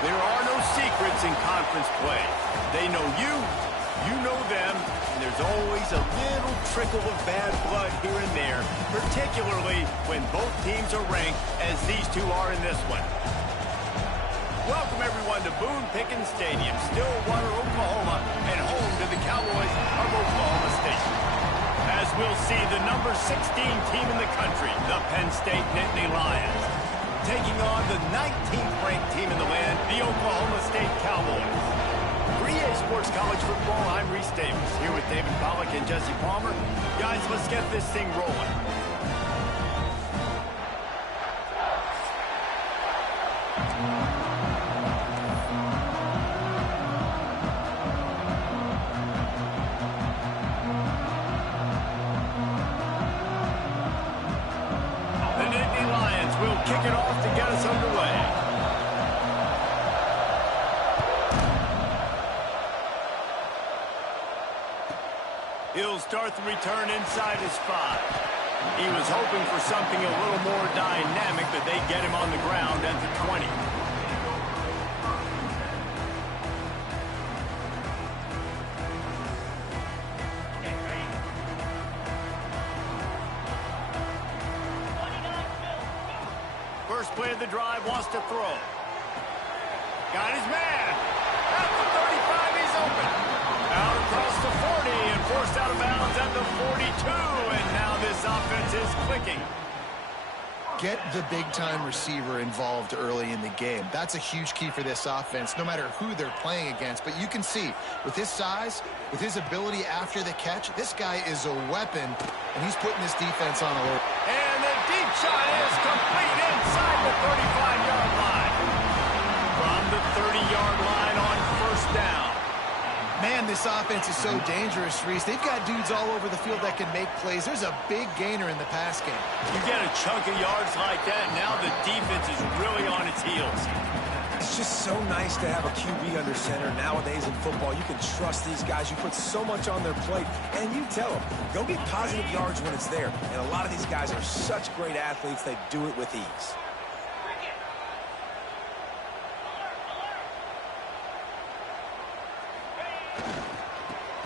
There are no secrets in conference play. They know you, you know them, and there's always a little trickle of bad blood here and there, particularly when both teams are ranked as these two are in this one. Welcome everyone to Boone Pickens Stadium, Stillwater, Oklahoma, and home to the Cowboys of Oklahoma State. As we'll see, the number 16 team in the country, the Penn State Nittany Lions, taking on the 19th ranked team in the land, the Oklahoma State Cowboys. For EA Sports College Football, I'm Reese Davis, here with David Pollack and Jesse Palmer. Guys, let's get this thing rolling. The Nittany Lions will kick it off to get us underway. He'll start the return inside his 5. He was hoping for something a little more dynamic, but they get him on the ground at the 20. First play of the drive, wants to throw. Got his man. At the 35, he's open. Out across the 40 and forced out of bounds at the 42. And now this offense is clicking. Get the big-time receiver involved early in the game. That's a huge key for this offense, no matter who they're playing against. But you can see, with his size, with his ability after the catch, this guy is a weapon, and he's putting this defense on alert. And the deep shot is complete inside the 35-yard line. From the 30-yard line on first down. Man, this offense is so dangerous, Reese. They've got dudes all over the field that can make plays. There's a big gainer in the pass game. You get a chunk of yards like that, and now the defense is really on its heels. It's just so nice to have a QB under center. Nowadays in football, you can trust these guys. You put so much on their plate, and you tell them, go get positive yards when it's there. And a lot of these guys are such great athletes, they do it with ease.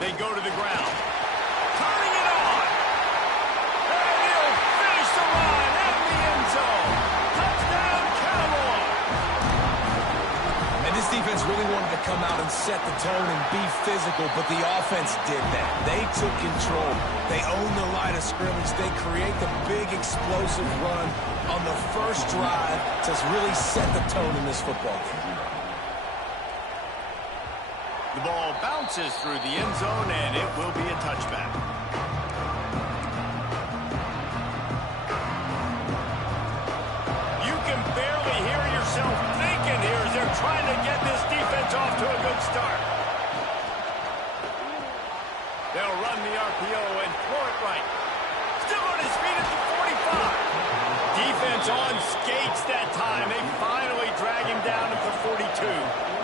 They go to the ground. Turning it on. And he'll finish the run at the end zone. Touchdown, Cowboys. And this defense really wanted to come out and set the tone and be physical, but the offense did that. They took control. They owned the line of scrimmage. They create the big explosive run on the first drive to really set the tone in this football game. The ball bounces through the end zone, and it will be a touchback. You can barely hear yourself thinking here as they're trying to get this defense off to a good start. They'll run the RPO and throw it right. Still on his feet at the 45. Defense on skates that time. They finally drag him down at the 42.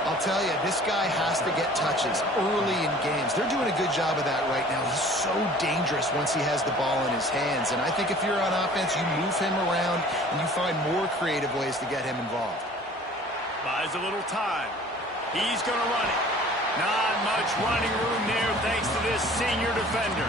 I'll tell you, this guy has to get touches early in games. They're doing a good job of that right now. He's so dangerous once he has the ball in his hands. And I think if you're on offense, you move him around and you find more creative ways to get him involved. Buys a little time. He's going to run it. Not much running room there thanks to this senior defender.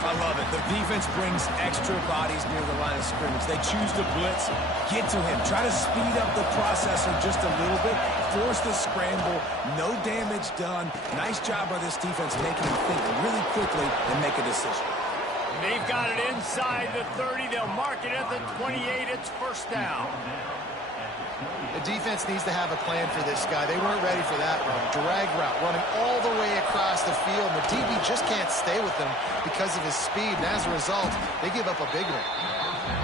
I love it. The defense brings extra bodies near the line of scrimmage. They choose to blitz, get to him, try to speed up the processor just a little bit, force the scramble, no damage done. Nice job by this defense making him think really quickly and make a decision. They've got it inside the 30. They'll mark it at the 28. It's first down. The defense needs to have a plan for this guy. They weren't ready for that run. Drag route, running all the way across the field. And the DB just can't stay with him because of his speed. And as a result, they give up a big one.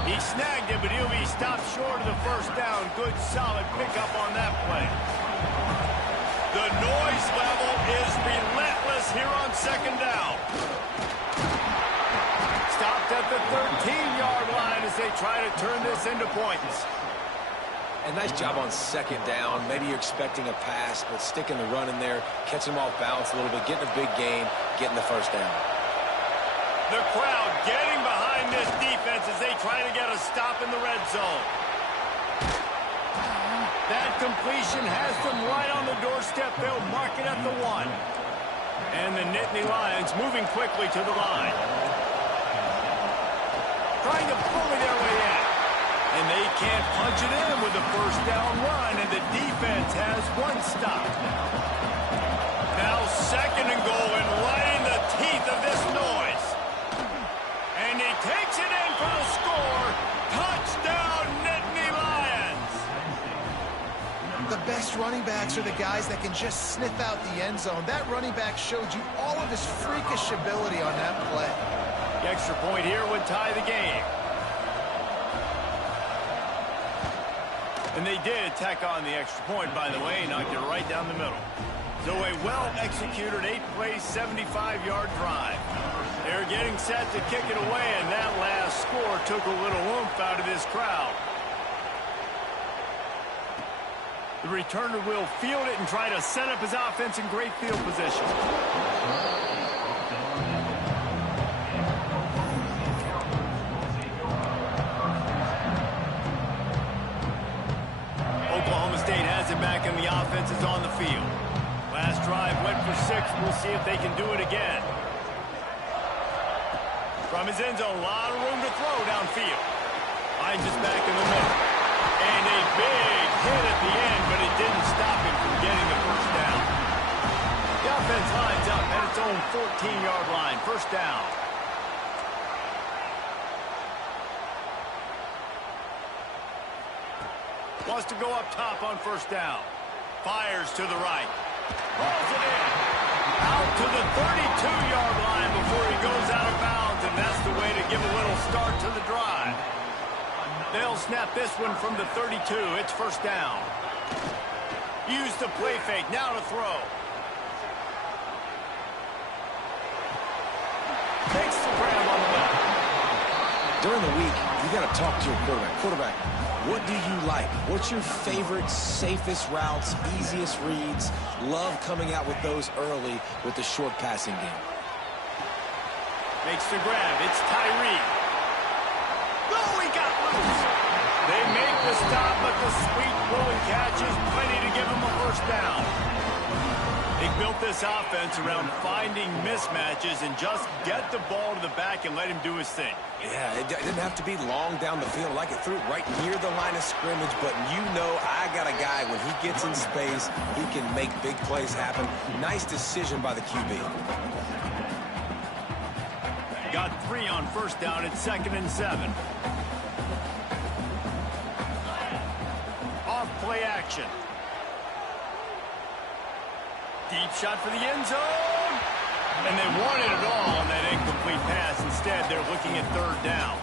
He snagged it, but he'll be stopped short of the first down. Good, solid pickup on that play. The noise level is relentless here on second down. Stopped at the 13-yard line as they try to turn this into points. A nice job on second down. Maybe you're expecting a pass, but sticking the run in there, catching them off balance a little bit, getting a big gain, getting the first down. The crowd getting behind this defense as they try to get a stop in the red zone. That completion has them right on the doorstep. They'll mark it at the 1. And the Nittany Lions moving quickly to the line. Trying to bully their way in. And they can't punch it in with a first down run, and the defense has 1 stop. Now 2nd and goal, and right in the teeth of this noise. And he takes it in for the score. Touchdown, Nittany Lions. The best running backs are the guys that can just sniff out the end zone. That running back showed you all of his freakish ability on that play. The extra point here would tie the game. And they did tack on the extra point, by the way, knocked it right down the middle. So a well-executed 8-play, 75-yard drive. They're getting set to kick it away, and that last score took a little oomph out of this crowd. The returner will field it and try to set up his offense in great field position. Oklahoma State has it back, and the offense is on the field. Last drive went for 6. We'll see if they can do it again. From his end zone, a lot of room to throw downfield. Finds us back in the middle. And a big hit at the end, but it didn't stop him from getting the first down. The offense lines up at its own 14-yard line. First down. Wants to go up top on first down. Fires to the right. Rolls it in. Out to the 32-yard line before he goes out of bounds, and that's the way to give a little start to the drive. They'll snap this one from the 32. It's first down. Use the play fake. Now to throw. Takes the grab on the left. During the week, you got to talk to your quarterback. Quarterback, what do you like? What's your favorite, safest routes, easiest reads? Love coming out with those early with the short passing game. Makes the grab. It's Tyree. Oh, he got loose. They make the stop, but the sweet pulling catch is plenty to give him a first down. They built this offense around finding mismatches and just get the ball to the back and let him do his thing. Yeah, it didn't have to be long down the field. Like it threw it right near the line of scrimmage, but you know I got a guy, when he gets in space, he can make big plays happen. Nice decision by the QB. Got 3 on first down. It's 2nd and 7. Off play action. Deep shot for the end zone. And they wanted it all on that incomplete pass. Instead, they're looking at 3rd down.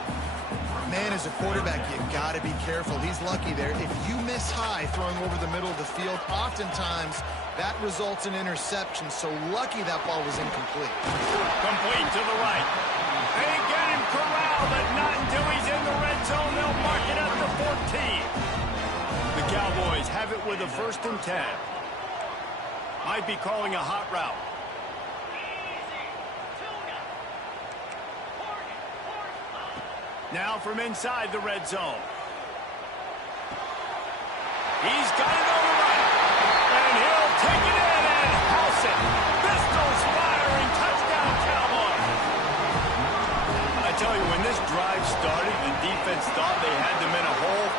Man, as a quarterback, you got to be careful. He's lucky there. If you miss high throwing over the middle of the field, oftentimes that results in interception. So lucky that ball was incomplete. Complete to the right. They get him corralled, but not until he's in the red zone. They'll mark it up to 14. The Cowboys have it with a 1st and 10. Might be calling a hot route. Now from inside the red zone. He's got it on the right. And he'll take it in and house it. Pistols firing. Touchdown, Cowboys. I tell you, when this drive started, the defense thought they had them in a hole.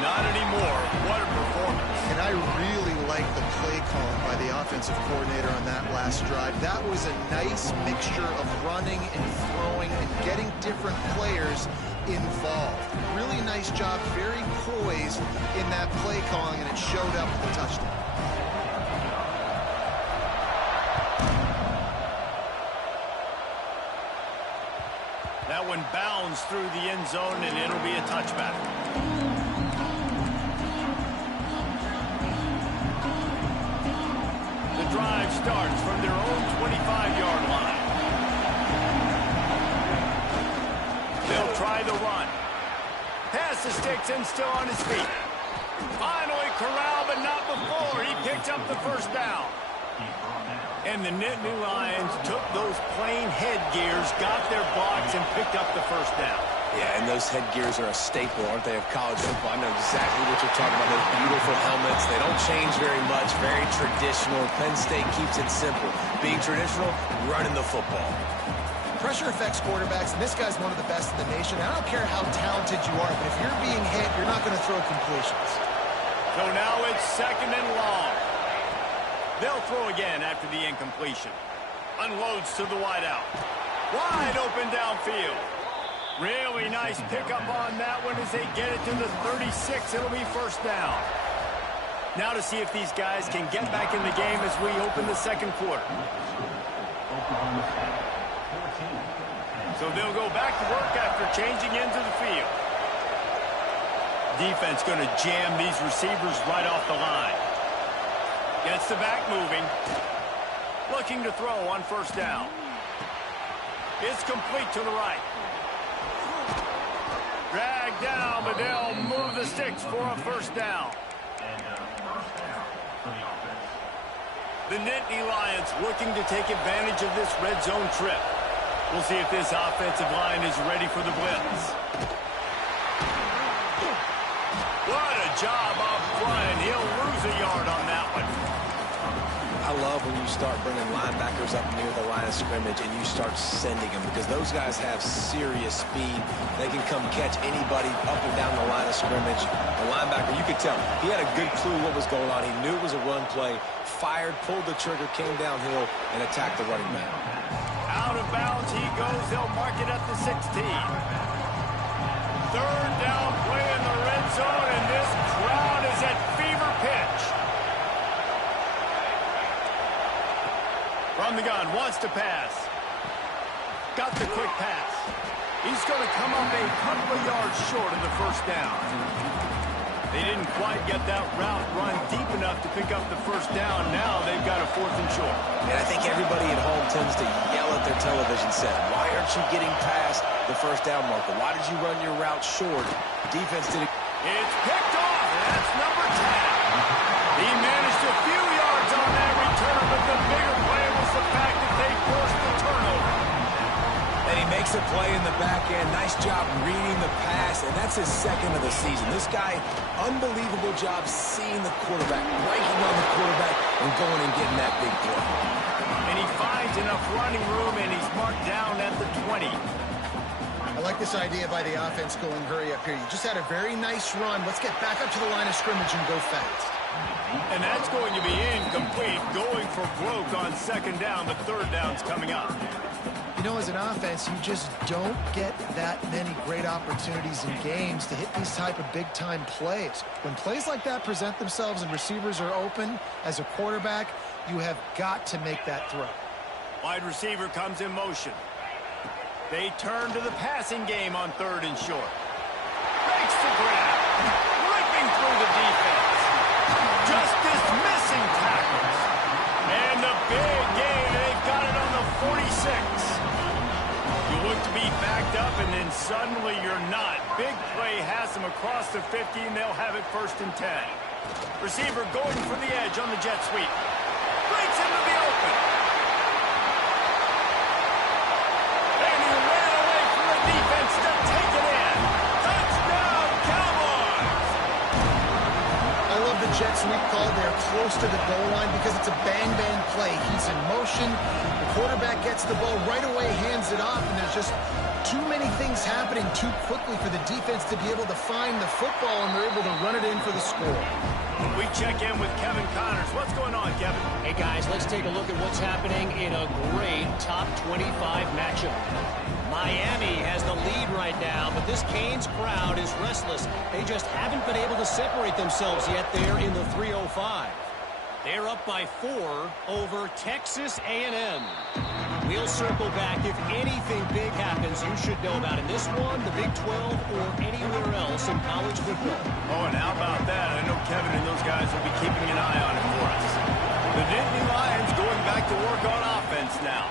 Not anymore. What a performance. And I really like the play calling by the offensive coordinator on that last drive. That was a nice mixture of running and throwing and getting different players involved. Really nice job, very poised in that play calling, and it showed up with the touchdown. That one bounds through the end zone, and it'll be a touchback. The drive starts from their own 25-yard line. They'll try the run. Pass the sticks and still on his feet. Finally corralled, but not before. He picked up the first down. And the Nittany Lions took those plain headgears, got their blocks, and picked up the first down. Yeah, and those headgears are a staple, aren't they, of college football? I know exactly what you're talking about, those beautiful helmets. They don't change very much, very traditional. Penn State keeps it simple. Being traditional, running the football. Pressure affects quarterbacks, and this guy's one of the best in the nation. I don't care how talented you are, but if you're being hit, you're not going to throw completions. So now it's 2nd and long. They'll throw again after the incompletion. Unloads to the wideout. Wide open downfield. Really nice pickup on that one as they get it to the 36. It'll be 1st down. Now to see if these guys can get back in the game as we open the 2nd quarter. So they'll go back to work after changing into the field. Defense going to jam these receivers right off the line. Gets the back moving. Looking to throw on 1st down. It's complete to the right. Drag down, but they'll move the sticks for a 1st down. The Nittany Lions looking to take advantage of this red zone trip. We'll see if this offensive line is ready for the blitz. What a job up front, and he'll lose a yard on that one. I love when you start bringing linebackers up near the line of scrimmage and you start sending them, because those guys have serious speed. They can come catch anybody up and down the line of scrimmage. The linebacker, you could tell, he had a good clue what was going on. He knew it was a run play, fired, pulled the trigger, came downhill, and attacked the running back. Out of bounds he goes. They'll mark it at the 16. 3rd down play in the red zone, and this crowd is at fever pitch. From the gun, wants to pass. Got the quick pass. He's going to come up a couple of yards short of the 1st down. They didn't quite get that route run deep enough to pick up the 1st down. Now they've got a 4th and short. And I think everybody at home tends to yell at their television set. Why aren't you getting past the 1st down marker? Why did you run your route short? Defense did it. It's picked off. That's number 10. He managed a few yards on that return, but the bigger play was the fact that they forced the turnover. And he makes a play in the back end. Nice job reading the pass, and that's his 2nd of the season. This guy, unbelievable job seeing the quarterback, ranking on the quarterback, and going and getting that big play. And he finds enough running room, and he's marked down at the 20. I like this idea by the offense going hurry up here. You just had a very nice run. Let's get back up to the line of scrimmage and go fast. And that's going to be incomplete, going for broke on 2nd down. The 3rd down's coming up. You know, as an offense, you just don't get that many great opportunities in games to hit these type of big-time plays. When plays like that present themselves and receivers are open, as a quarterback, you have got to make that throw. Wide receiver comes in motion. They turn to the passing game on 3rd and short. Makes the grab. Ripping through the defense. Just dismissing tackles. And the big gain, they've got it on the 46. You look to be backed up, and then suddenly you're not. Big play has them across the 50, and they'll have it 1st and 10. Receiver going for the edge on the jet sweep. Breaks into the open. And he ran away from the defense to take it in. Touchdown, Cowboys! I love the jet sweep call. They're close to the goal line because it's a bang-bang play. He's in motion. The quarterback gets the ball right away, hands it off, and there's just too many things happening too quickly for the defense to be able to find the football, and they're able to run it in for the score. We check in with Kevin Connors. What's going on, Kevin? Hey, guys, let's take a look at what's happening in a great top 25 matchup. Miami has the lead right now, but this Canes crowd is restless. They just haven't been able to separate themselves yet there in the 305. They're up by 4 over Texas A&M. We'll circle back. If anything big happens, you should know about in this one, the Big 12, or anywhere else in college football. Oh, and how about that? I know Kevin and those guys will be keeping an eye on it for us. The Nittany Lions going back to work on offense now.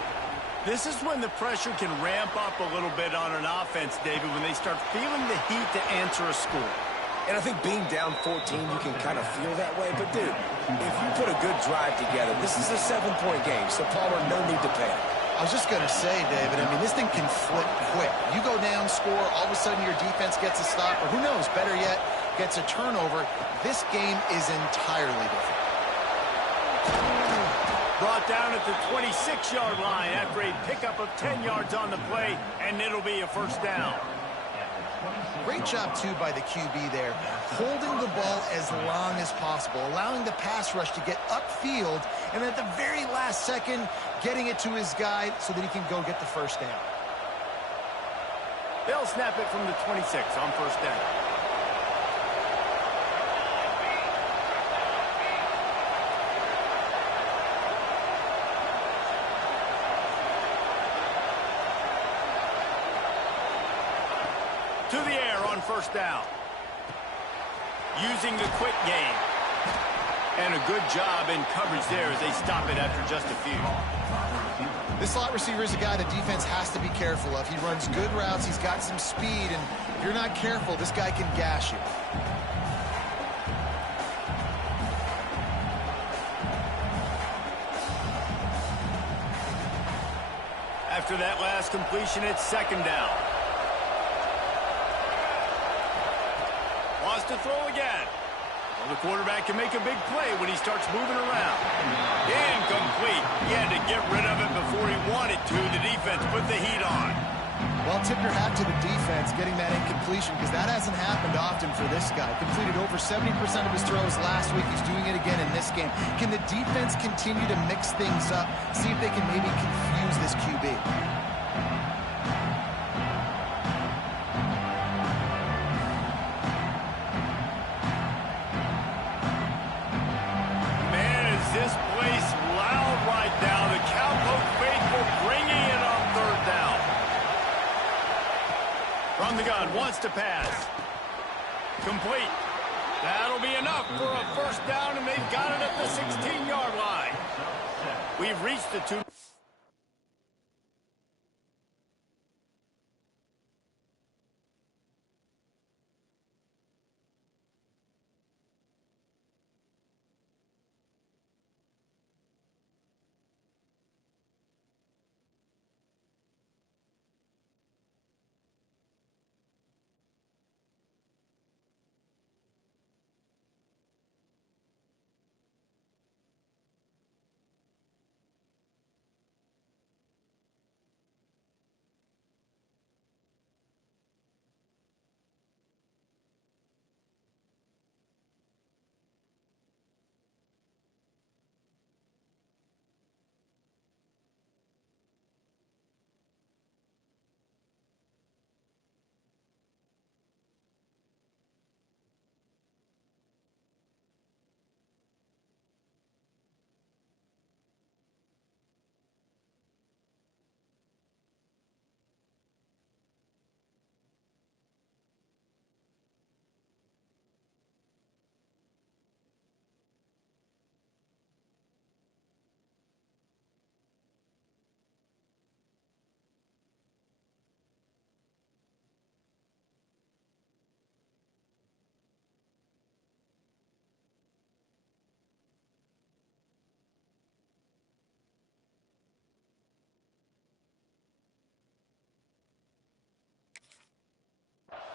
This is when the pressure can ramp up a little bit on an offense, David, when they start feeling the heat to answer a score. And I think being down 14, you can kind of feel that way. But, dude, if you put a good drive together, this is a 7-point game, so Palmer, no need to panic. I was just going to say, David, I mean, this thing can flip quick. You go down, score, all of a sudden your defense gets a stop, or who knows, better yet, gets a turnover. This game is entirely different. Brought down at the 26-yard line after a pickup of 10 yards on the play, and it'll be a first down. Great job, too, by the QB there, holding the ball as long as possible, allowing the pass rush to get upfield, and at the very last second, getting it to his guy so that he can go get the first down. They'll snap it from the 26 on first down. To the air on first down. Using the quick game. And a good job in coverage there as they stop it after just a few. This slot receiver is a guy the defense has to be careful of. He runs good routes. He's got some speed. And if you're not careful, this guy can gash you. After that last completion, it's second down. Wants to throw again. Well, the quarterback can make a big play when he starts moving around. Incomplete. He had to get rid of it before he wanted to. The defense put the heat on. Well, tip your hat to the defense getting that incompletion, because that hasn't happened often for this guy. Completed over 70% of his throws last week. He's doing it again in this game. Can the defense continue to mix things up, see if they can maybe confuse this QB? From the gun, wants to pass. Complete. That'll be enough for a first down, and they've got it at the 16-yard line. We've reached the two.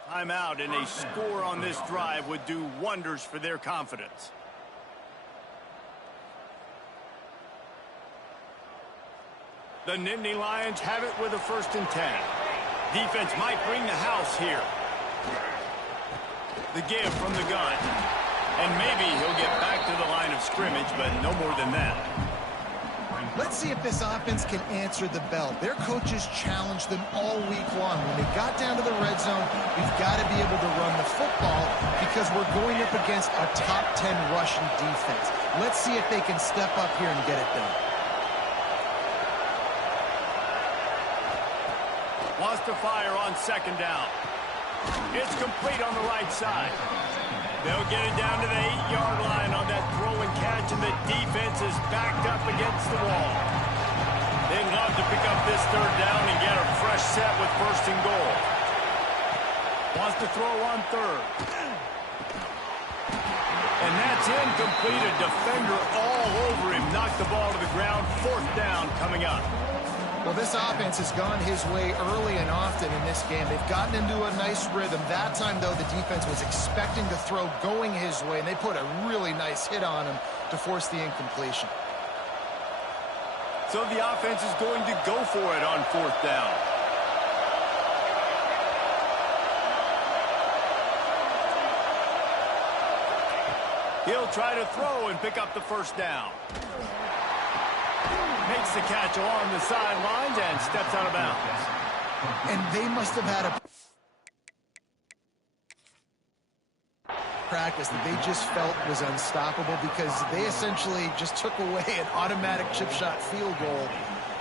Timeout, and a score on this drive would do wonders for their confidence. The Nittany Lions have it with a 1st and 10. Defense might bring the house here. The give from the gun. And maybe he'll get back to the line of scrimmage, but no more than that. Let's see if this offense can answer the bell. Their coaches challenged them all week long. When they got down to the red zone, we've got to be able to run the football because we're going up against a top 10 rushing defense. Let's see if they can step up here and get it done. Wants to fire on second down. It's complete on the right side. They'll get it down to the 8-yard line on that throw and catch, and the defense is backed up against the wall. They'd love to pick up this 3rd down and get a fresh set with 1st and goal. Wants to throw on 3rd. And that's incomplete. A defender all over him. Knocked the ball to the ground. 4th down coming up. Well, this offense has gone his way early and often in this game. They've gotten into a nice rhythm. That time, though, the defense was expecting to throw going his way, and they put a really nice hit on him to force the incompletion. So the offense is going to go for it on 4th down. He'll try to throw and pick up the 1st down. Makes the catch along the sidelines and steps out of bounds. And they must have had a practice that they just felt was unstoppable, because they essentially just took away an automatic chip shot field goal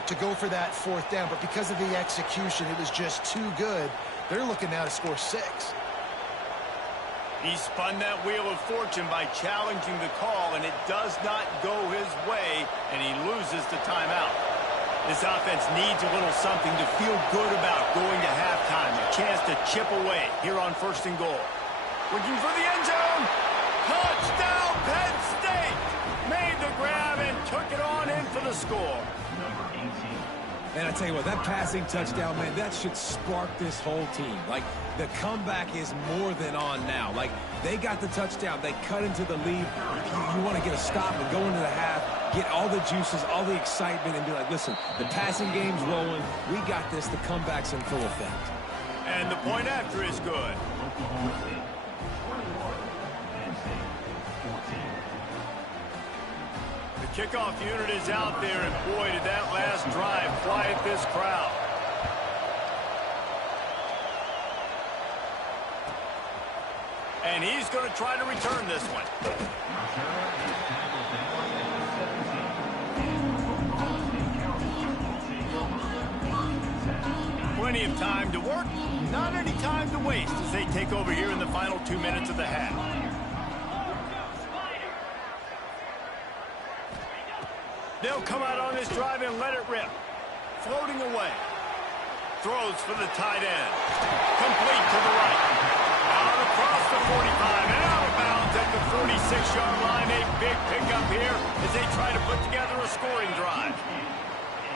to go for that 4th down. But because of the execution, it was just too good. They're looking now to score 6. He spun that wheel of fortune by challenging the call, and it does not go his way, and he loses the timeout. This offense needs a little something to feel good about going to halftime. A chance to chip away here on 1st and goal. Looking for the end zone. Touchdown, Penn State! Made the grab and took it on in for the score. And I tell you what, that passing touchdown, man, that should spark this whole team. Like, the comeback is more than on now. Like, they got the touchdown. They cut into the lead. You want to get a stop and go into the half, get all the juices, all the excitement, and be like, listen, the passing game's rolling. We got this. The comeback's in full effect. And the point after is good. The kickoff unit is out there, and boy, did that last drive quiet this crowd. And he's going to try to return this one. Plenty of time to work, not any time to waste as they take over here in the final 2 minutes of the half. They'll come out on this drive and let it rip. Floating away. Throws for the tight end. Complete to the right. Out across the 45 and out of bounds at the 46-yard line. A big pickup here as they try to put together a scoring drive.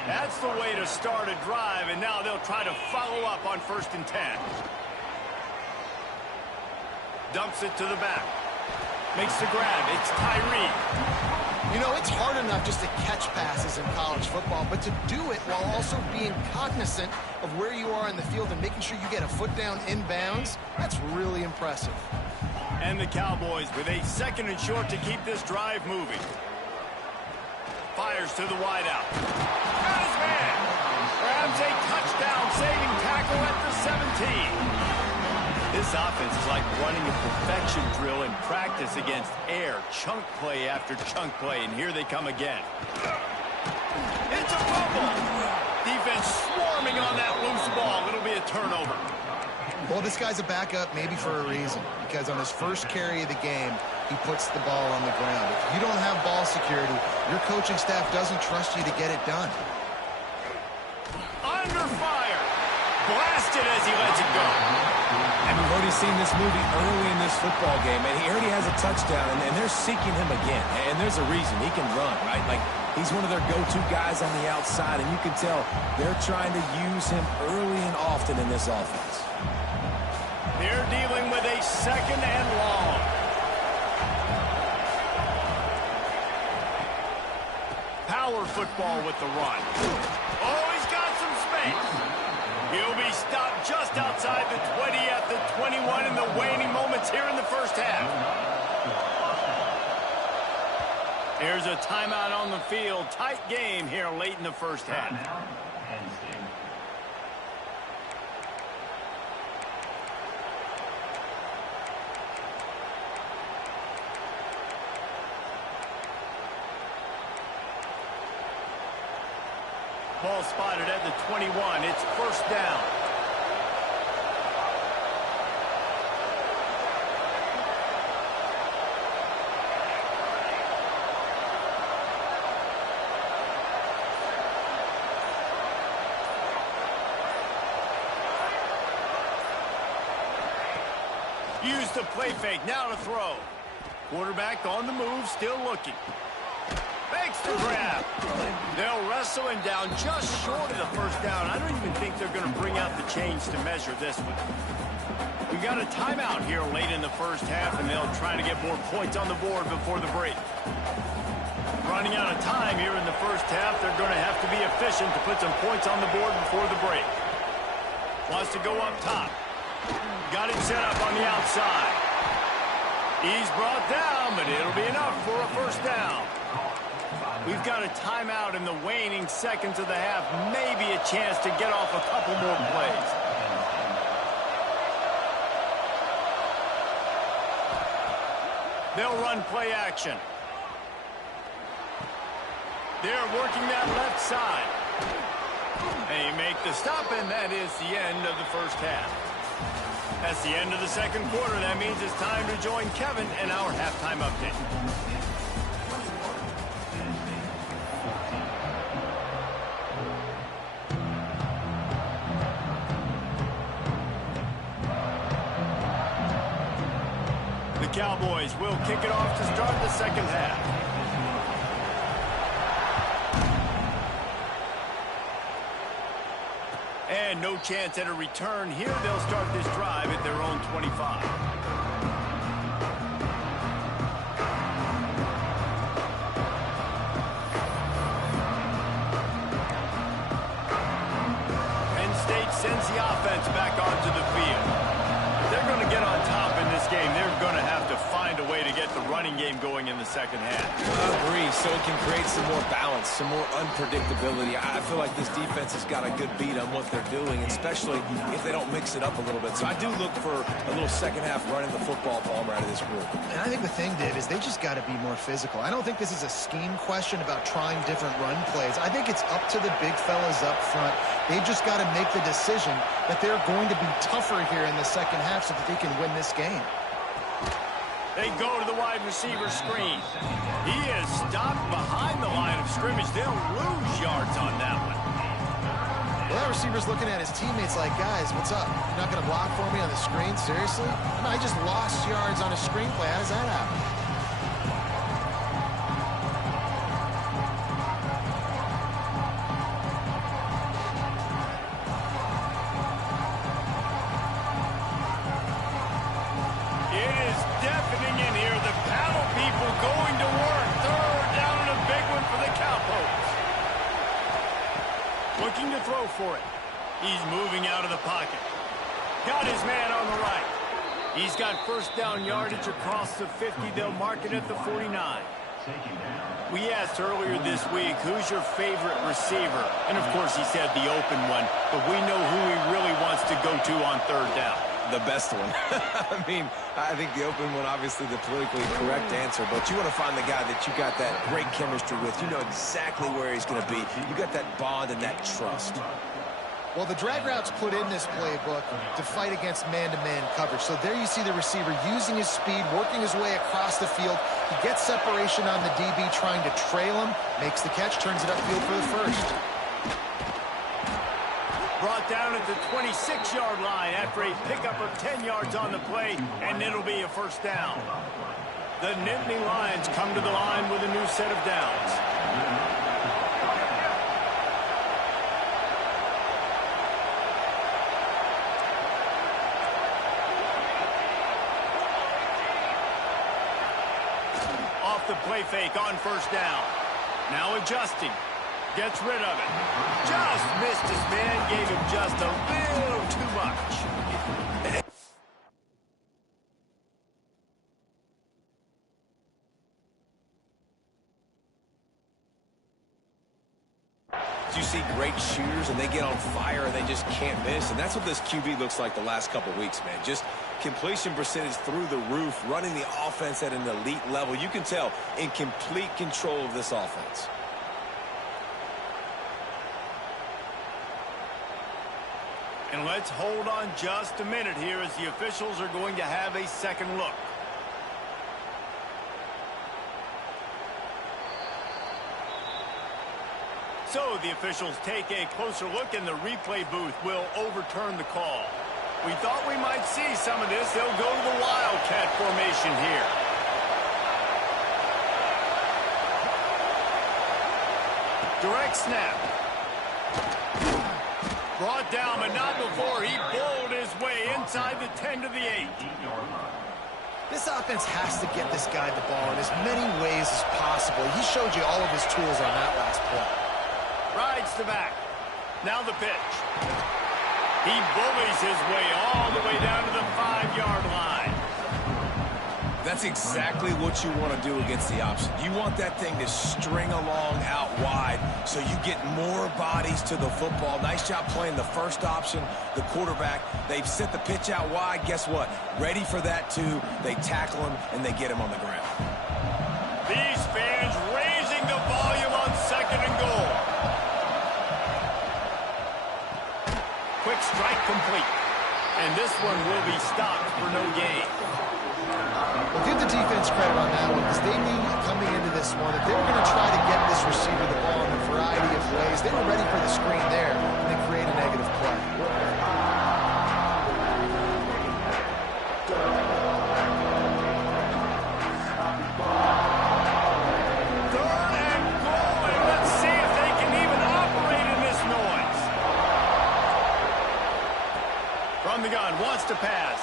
That's the way to start a drive, and now they'll try to follow up on 1st and 10. Dumps it to the back. Makes the grab. It's Tyree. You know, it's hard enough just to catch passes in college football, but to do it while also being cognizant of where you are in the field and making sure you get a foot down inbounds, that's really impressive. And the Cowboys with a 2nd and short to keep this drive moving. Fires to the wideout. Got his man. Grabs a touchdown-saving tackle at the 17. This offense is like running a perfection drill in practice against air. Chunk play after chunk play, and here they come again. It's a fumble. Defense swarming on that loose ball. It'll be a turnover. Well, this guy's a backup maybe for a reason, because on his first carry of the game, he puts the ball on the ground. If you don't have ball security, your coaching staff doesn't trust you to get it done. Under fire. Blasted as he lets it go. And we've already seen this movie early in this football game, and he already has a touchdown, and they're seeking him again. And there's a reason. He can run, right? Like, he's one of their go-to guys on the outside, and you can tell they're trying to use him early and often in this offense. They're dealing with a 2nd and long. Power football with the run. Oh, he's got some space. He'll be stopped just outside the 20 at the 21 in the waning moments here in the 1st half. There's a timeout on the field. Tight game here late in the 1st half. Ball spotted at the 21. It's 1st down. Use the play fake. Now to throw. Quarterback on the move, still looking. Makes the the grab. They'll wrestle him down just short of the first down. I don't even think they're going to bring out the chains to measure this one. We got a timeout here late in the first half, and they'll try to get more points on the board before the break. Running out of time here in the first half, they're going to have to be efficient to put some points on the board before the break. Wants to go up top. Got it set up on the outside. He's brought down, but it'll be enough for a first down. We've got a timeout in the waning seconds of the half. Maybe a chance to get off a couple more plays. They'll run play action. They're working that left side. They make the stop, and that is the end of the first half. That's the end of the second quarter. That means it's time to join Kevin in our halftime update. The Cowboys will kick it off to start the second half. And no chance at a return here. They'll start this drive at their own 25. Penn State sends the offense back onto the field. They're going to get on top in this game. They're going to have to find a way to get the running game going in the second half. I agree, so it can create some more balance, some more unpredictability. I feel like this defense has got a good beat on what they're doing, especially if they don't mix it up a little bit. So I do look for a little second half running the football ball out of this group. And I think the thing, Dave, is they just got to be more physical. I don't think this is a scheme question about trying different run plays. I think it's up to the big fellas up front. They've just got to make the decision that they're going to be tougher here in the second half so that they can win this game. They go to the wide receiver screen. He is stopped behind the line of scrimmage. They'll lose yards on that one. Well, that receiver's looking at his teammates like, guys, what's up? You're not going to block for me on the screen? Seriously? I just lost yards on a screen play. How does that happen? Looking to throw for it. He's moving out of the pocket. Got his man on the right. He's got first down yardage across the 50. They'll mark it at the 49. We asked earlier this week, who's your favorite receiver? And, of course, he said the open one. But we know who he really wants to go to on third down. The best one. I mean, I think the open one, obviously the politically correct answer, but you want to find the guy that you got that great chemistry with. You know exactly where he's going to be. You got that bond and that trust. Well, the drag route's put in this playbook to fight against man-to-man coverage. So there you see the receiver using his speed, working his way across the field. He gets separation on the DB, trying to trail him, makes the catch, turns it upfield for the first. Brought down at the 26-yard line after a pickup of 10 yards on the play, and it'll be a first down. The Nittany Lions come to the line with a new set of downs. Off the play fake on first down. Now adjusting. Gets rid of it. Just missed his man. Gave him just a little too much. You see great shooters, and they get on fire, and they just can't miss. And that's what this QB looks like the last couple weeks, man. Just completion percentage through the roof, running the offense at an elite level. You can tell in complete control of this offense. And let's hold on just a minute here as the officials are going to have a second look. So the officials take a closer look, and the replay booth will overturn the call. We thought we might see some of this. They'll go to the Wildcat formation here. Direct snap. Brought down, but not before he bowled his way inside the 10 to the 8. This offense has to get this guy the ball in as many ways as possible. He showed you all of his tools on that last play. Rides the back. Now the pitch. He bullies his way all the way down to the 5-yard line. That's exactly what you want to do against the option. You want that thing to string along out wide so you get more bodies to the football. Nice job playing the first option, the quarterback. They've sent the pitch out wide. Guess what? Ready for that, too. They tackle him, and they get him on the ground. These fans raising the volume on 2nd and goal. Quick strike complete. And this one will be stopped for no gain. Well, give the defense credit on that one because they knew coming into this one that they were going to try to get this receiver the ball in a variety of ways. They were ready for the screen there and then create a negative play. Third and goal, and let's see if they can even operate in this noise. From the gun, wants to pass.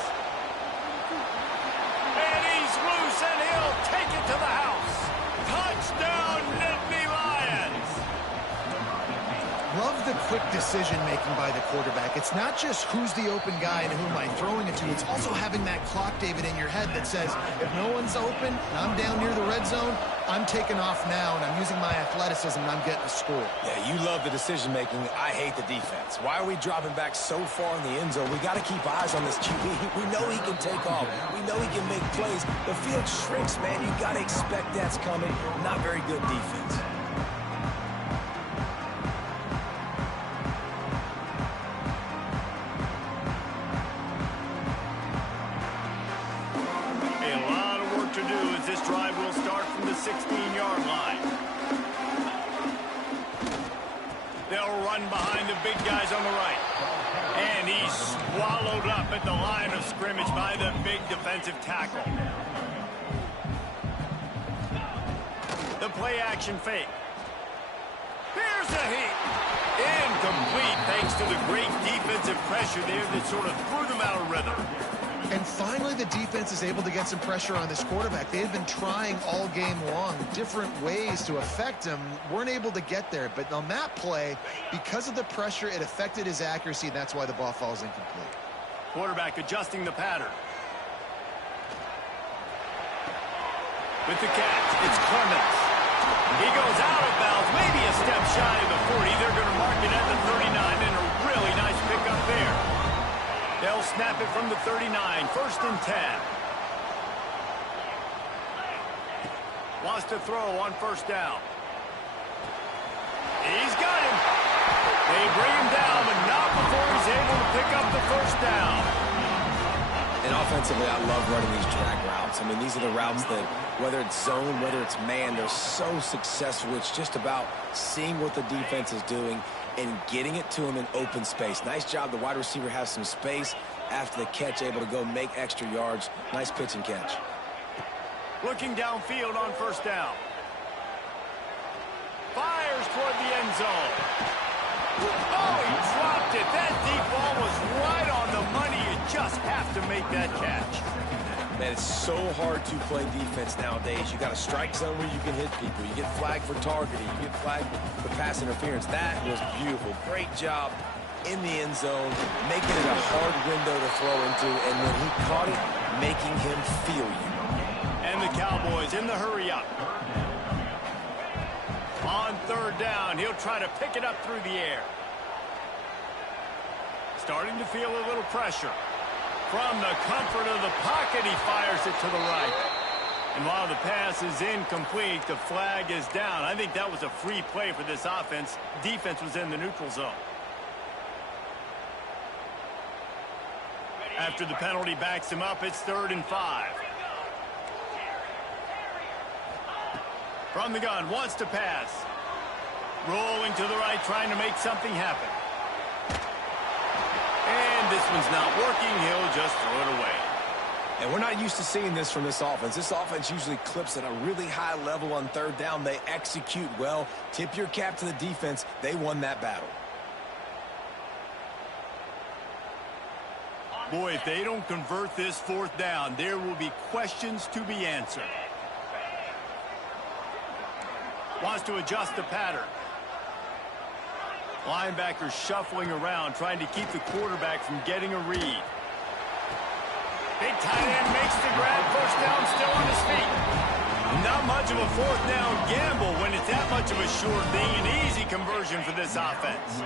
Loose, and he'll take it to the house. Touchdown, Nittany Lions. Love the quick decision-making by the quarterback. It's not just who's the open guy and who am I throwing it to. It's also having that clock, David, in your head that says, if no one's open and I'm down near the red zone, I'm taking off now, and I'm using my athleticism, and I'm getting a score. Yeah, you love the decision-making. I hate the defense. Why are we dropping back so far in the end zone? We got to keep eyes on this QB. We know he can take off. We know he can make plays. The field shrinks, man. You got to expect that's coming. Not very good defense. This drive will start from the 16-yard line. They'll run behind the big guys on the right. And he's swallowed up at the line of scrimmage by the big defensive tackle. The play-action fake. Here's a heat. Incomplete thanks to the great defensive pressure there that sort of threw them out of rhythm. And finally, the defense is able to get some pressure on this quarterback. They had been trying all game long different ways to affect him. Weren't able to get there. But on that play, because of the pressure, it affected his accuracy. And that's why the ball falls incomplete. Quarterback adjusting the pattern. With the catch, it's Clemens. He goes out of bounds, maybe a step shy of the 40. They're going to mark it at the 39, and a really nice pickup there. They'll snap it from the 39, 1st and 10. Wants to throw on 1st down. He's got him. They bring him down, but not before he's able to pick up the 1st down. And offensively, I love running these drag routes. I mean, these are the routes that, whether it's zone, whether it's man, they're so successful. It's just about seeing what the defense is doing and getting it to him in open space. Nice job. The wide receiver has some space after the catch, able to go make extra yards. Nice pitch and catch. Looking downfield on 1st down. Fires toward the end zone. Oh, he dropped it. That deep ball was right on the money. You just have to make that catch. Man, it's so hard to play defense nowadays. You got a strike zone where you can hit people. You get flagged for targeting. You get flagged for pass interference. That was beautiful. Great job in the end zone, making it a hard window to throw into, and when he caught it, making him feel you. And the Cowboys in the hurry up. On 3rd down, he'll try to pick it up through the air. Starting to feel a little pressure. From the comfort of the pocket, he fires it to the right. And while the pass is incomplete, the flag is down. I think that was a free play for this offense. Defense was in the neutral zone. After the penalty backs him up, it's 3rd and 5. From the gun, wants to pass. Rolling to the right, trying to make something happen. And this one's not working. He'll just throw it away. And And we're not used to seeing this from this offense. This offense usually clips at a really high level on third down. They execute well. Tip your cap to the defense. They won that battle. Boy, if they don't convert this fourth down, there will be questions to be answered. Wants to adjust the pattern. Linebacker shuffling around, trying to keep the quarterback from getting a read. Big tight end makes the grab. First down, still on his feet. Not much of a fourth down gamble when it's that much of a sure thing. An easy conversion for this offense.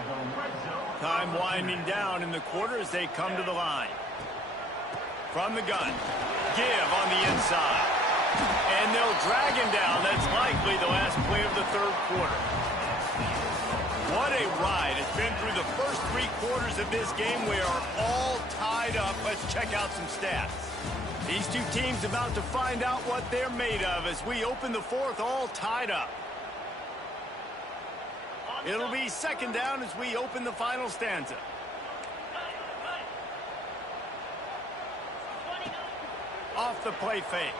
Time winding down in the quarter as they come to the line. From the gun. Give on the inside. And they'll drag him down. That's likely the last play of the third quarter. What a ride. It's been through the first 3 quarters of this game. We are all tied up. Let's check out some stats. These two teams about to find out what they're made of as we open the fourth, all tied up. It'll be second down as we open the final stanza. Off the play fake.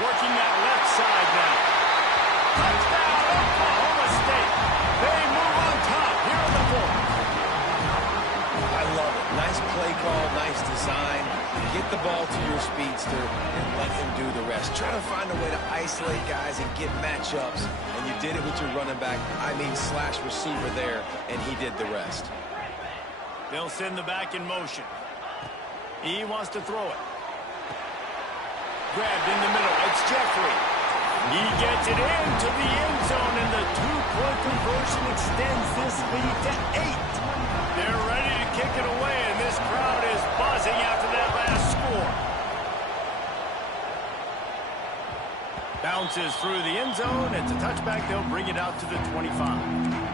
Working that left side now. Touchdown, Oklahoma State. They move on top here in the fourth. I love it. Nice play call, nice design. Get the ball to your speedster and let him do the rest. Try to find a way to isolate guys and get matchups, and you did it with your running back, slash receiver there, and he did the rest. They'll send the back in motion. He wants to throw it. Grabbed in the middle. It's Jeffrey. He gets it into the end zone, and the 2-point conversion extends this lead to 8. They're ready to kick it away, and this crowd is buzzing after that last score. Bounces through the end zone. It's a touchback. They'll bring it out to the 25.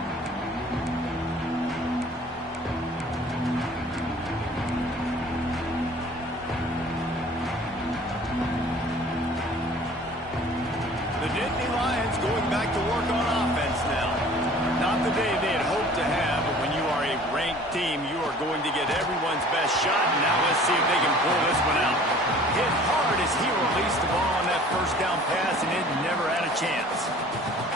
Going back to work on offense now. Not the day they had hoped to have, but when you are a ranked team, you are going to get everyone's best shot. And now let's see if they can pull this one out. Hit hard as he released the ball on that first down pass, and it never had a chance.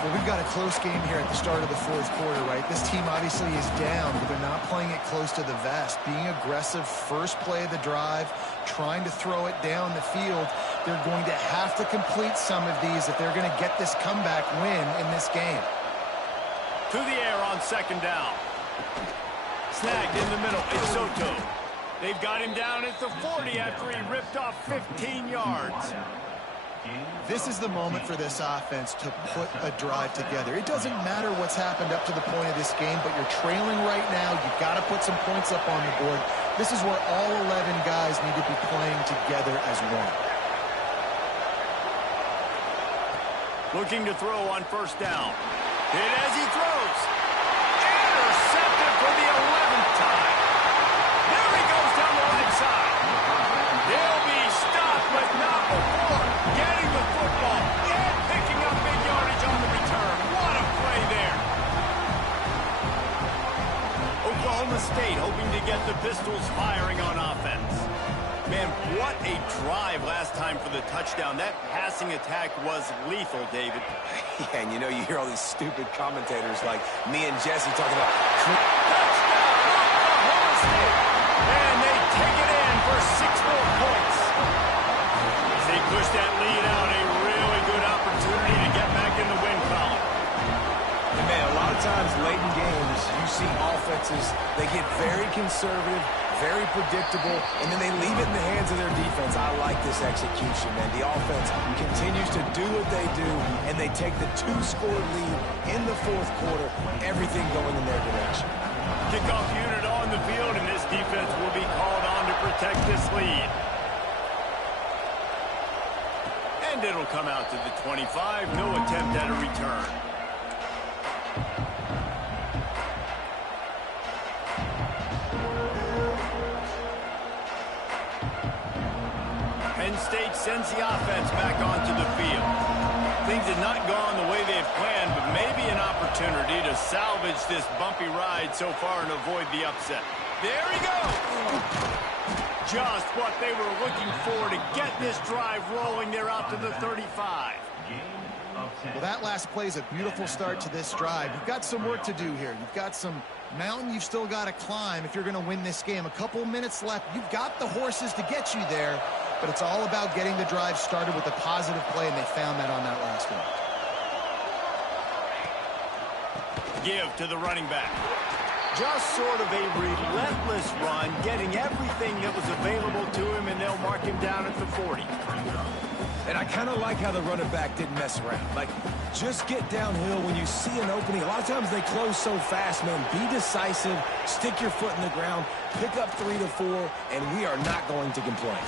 Well, we've got a close game here at the start of the fourth quarter, right? This team obviously is down, but they're not playing it close to the vest. Being aggressive, first play of the drive, trying to throw it down the field. They're going to have to complete some of these if they're going to get this comeback win in this game. To the air on second down. Snagged in the middle. It's Soto. They've got him down at the 40 after he ripped off 15 yards. This is the moment for this offense to put a drive together. It doesn't matter what's happened up to the point of this game, but you're trailing right now. You've got to put some points up on the board. This is where all 11 guys need to be playing together as one. Looking to throw on first down. Hit as he throws. Intercepted for the 11th time. There he goes down the right side. He'll be stopped, but not before getting the football and picking up big yardage on the return. What a play there. Oklahoma State hoping to get the Pistols firing on offense. Man, what a drive last time for the touchdown. That passing attack was lethal, David. Yeah, and you hear all these stupid commentators like me and Jesse talking about touchdown, Oklahoma State. And they take it in for 6 more points. As they push that lead out, a really good opportunity to get back in the win column. And man, a lot of times late in games, you see offenses, they get very conservative, very predictable, and then they leave it in the hands of their defense. I like this execution, man. The offense continues to do what they do, and they take the 2-score lead in the fourth quarter, everything going in their direction. Kickoff unit on the field, and this defense will be called on to protect this lead. And it'll come out to the 25. No attempt at a return. Penn State sends the offense back onto the field. Things had not gone the way they had planned, but maybe an opportunity to salvage this bumpy ride so far and avoid the upset. There he goes! just what they were looking for to get this drive rolling there out to the 35. Well, that last play is a beautiful start to this drive. You've got some work to do here. You've got some mountain you've still got to climb if you're going to win this game. A couple minutes left. You've got the horses to get you there, but it's all about getting the drive started with a positive play, and they found that on that last one. Give to the running back. Just sort of a relentless run, getting everything that was available to him, and they'll mark him down at the 40. And I kind of like how the running back didn't mess around. Like, just get downhill when you see an opening. A lot of times they close so fast, man. Be decisive, stick your foot in the ground, pick up 3 to 4, and we are not going to complain.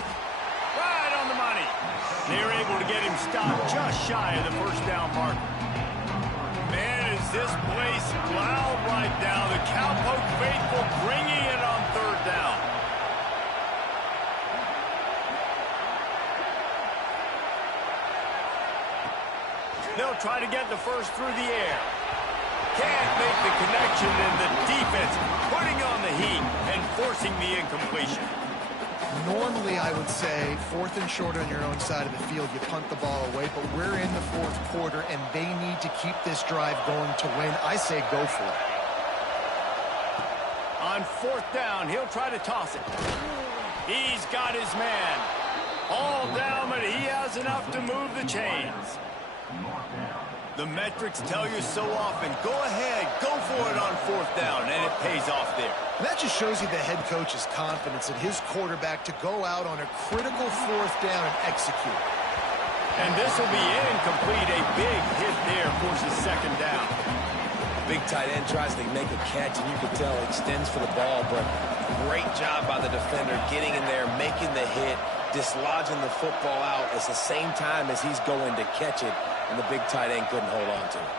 Right on the money. They're able to get him stopped just shy of the first down marker. Man, is this place loud right now. The Cowpoke faithful bringing it on third down. They'll try to get the first through the air. Can't make the connection, and the defense putting on the heat and forcing the incompletion. Normally, I would say, 4th and short on your own side of the field, you punt the ball away, but we're in the 4th quarter, and they need to keep this drive going to win. I say go for it. On 4th down, he'll try to toss it. He's got his man. All down, but he has enough to move the chains. The metrics tell you so often, go ahead, go for it on 4th down, and it pays off there. And that just shows you the head coach's confidence in his quarterback to go out on a critical 4th down and execute. And this will be incomplete. A big hit there forces 2nd down. Big tight end tries to make a catch, and you can tell extends for the ball, but great job by the defender getting in there, making the hit, dislodging the football out at the same time as he's going to catch it, and the big tight end couldn't hold on to it.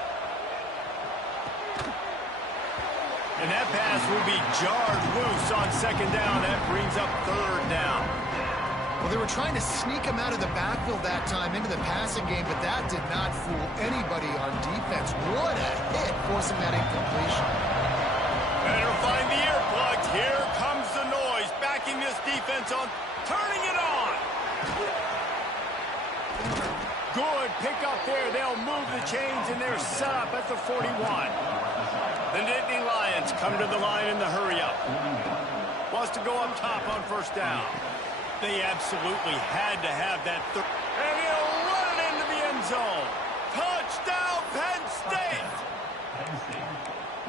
And that pass will be jarred loose on 2nd down. That brings up 3rd down. Well, they were trying to sneak him out of the backfield that time into the passing game, but that did not fool anybody on defense. What a hit, forcing that incompletion. Better find the earplugs. Here comes the noise, backing this defense on, turning it on. Good pick up there. They'll move the chains, and they're set up at the 41. The Nittany Lions come to the line in the hurry-up. Wants to go up top on 1st down. They absolutely had to have that third. And he'll run it into the end zone. Touchdown, Penn State!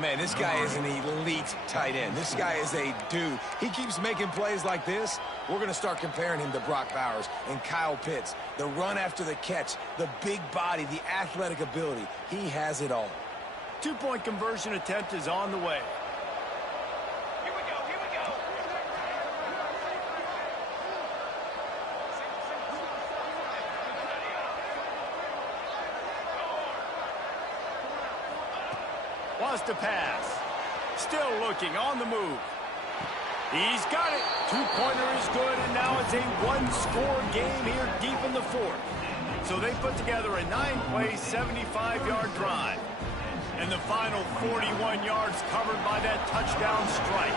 Man, this guy is an elite tight end. This guy is a dude. He keeps making plays like this. We're going to start comparing him to Brock Bowers and Kyle Pitts. The run after the catch, the big body, the athletic ability. He has it all. 2-point conversion attempt is on the way. Here we go, here we go. Wants to pass. Still looking, on the move. He's got it. 2-pointer is good, and now it's a 1-score game here deep in the 4th. So they put together a 9-play, 75-yard drive. And the final 41 yards covered by that touchdown strike.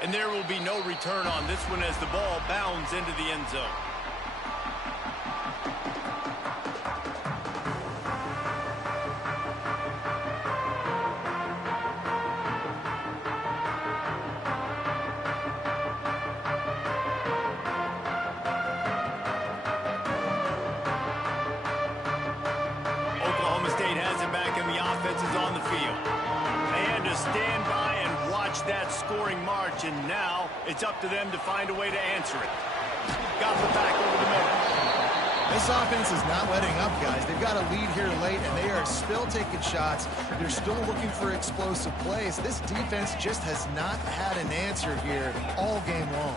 And there will be no return on this one as the ball bounds into the end zone. Oklahoma State has it back, and the offense is on the field. They had to stand by and watch that scoring march, and now it's up to them to find a way to answer it. Got the back over the middle. This offense is not letting up, guys. They've got a lead here late, and they are still taking shots. They're still looking for explosive plays. This defense just has not had an answer here all game long.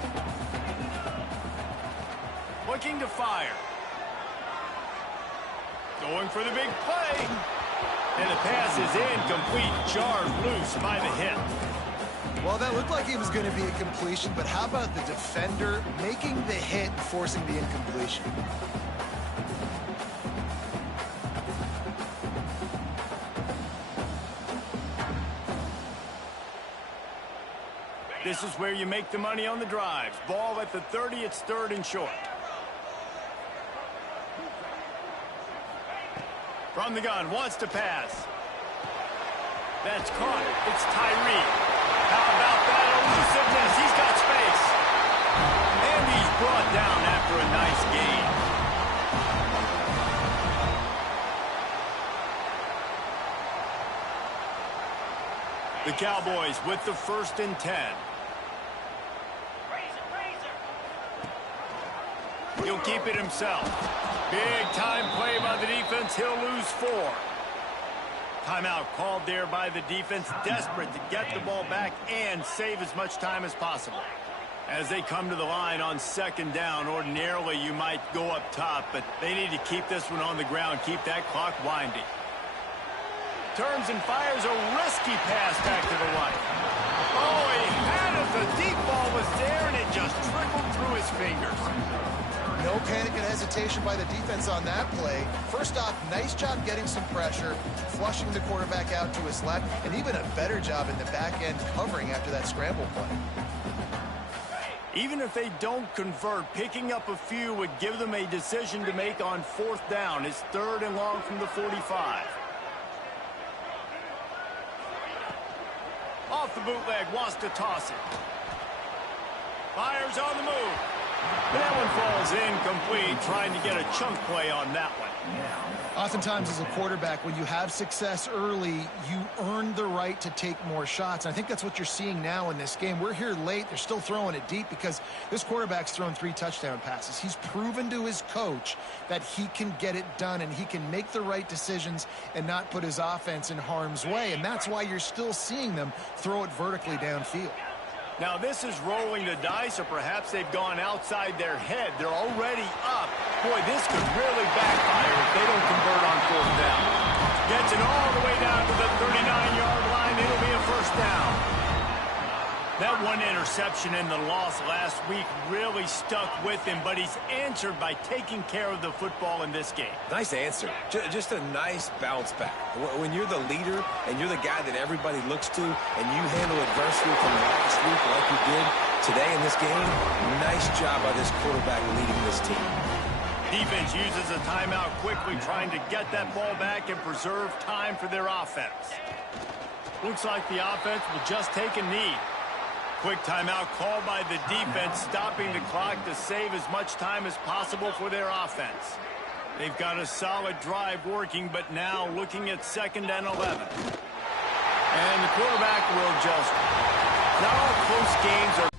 Looking to fire. Going for the big play. And the pass is incomplete, jarred loose by the hit. Well, that looked like it was going to be a completion, but how about the defender making the hit and forcing the incompletion? This is where you make the money on the drives. Ball at the 30, it's 3rd and short. From the gun, wants to pass. That's caught. It's Tyree. How about that elusiveness? He's got space. And he's brought down after a nice gain. The Cowboys with the 1st and 10. He'll keep it himself. Big time play by the defense. He'll lose 4. Timeout called there by the defense, desperate to get the ball back and save as much time as possible. As they come to the line on 2nd down, ordinarily you might go up top, but they need to keep this one on the ground, keep that clock winding. Turns and fires a risky pass back to the right. Oh, he had it. The deep ball was there, and it just trickled through his fingers. No panic and hesitation by the defense on that play. First off, nice job getting some pressure, flushing the quarterback out to his left, and even a better job in the back end covering after that scramble play. Even if they don't convert, picking up a few would give them a decision to make on 4th down. It's 3rd and long from the 45. Off the bootleg, wants to toss it. Fires on the move. That one falls incomplete, trying to get a chunk play on that one. Oftentimes as a quarterback, when you have success early, you earn the right to take more shots. And I think that's what you're seeing now in this game. We're here late. They're still throwing it deep because this quarterback's thrown 3 touchdown passes. He's proven to his coach that he can get it done and he can make the right decisions and not put his offense in harm's way. And that's why you're still seeing them throw it vertically downfield. Now this is rolling the dice, or perhaps they've gone outside their head. They're already up. Boy, this could really backfire if they don't convert on 4th down. Gets it all the way down to the 39-yard line. It'll be a 1st down. That one interception in the loss last week really stuck with him, but he's answered by taking care of the football in this game. Nice answer. Just a nice bounce back. When you're the leader and you're the guy that everybody looks to and you handle adversity from last week like you did today in this game, nice job by this quarterback leading this team. Defense uses a timeout quickly, trying to get that ball back and preserve time for their offense. Looks like the offense will just take a knee. Quick timeout called by the defense, stopping the clock to save as much time as possible for their offense. They've got a solid drive working, but now looking at 2nd and 11. And the quarterback will just... Not all close games are...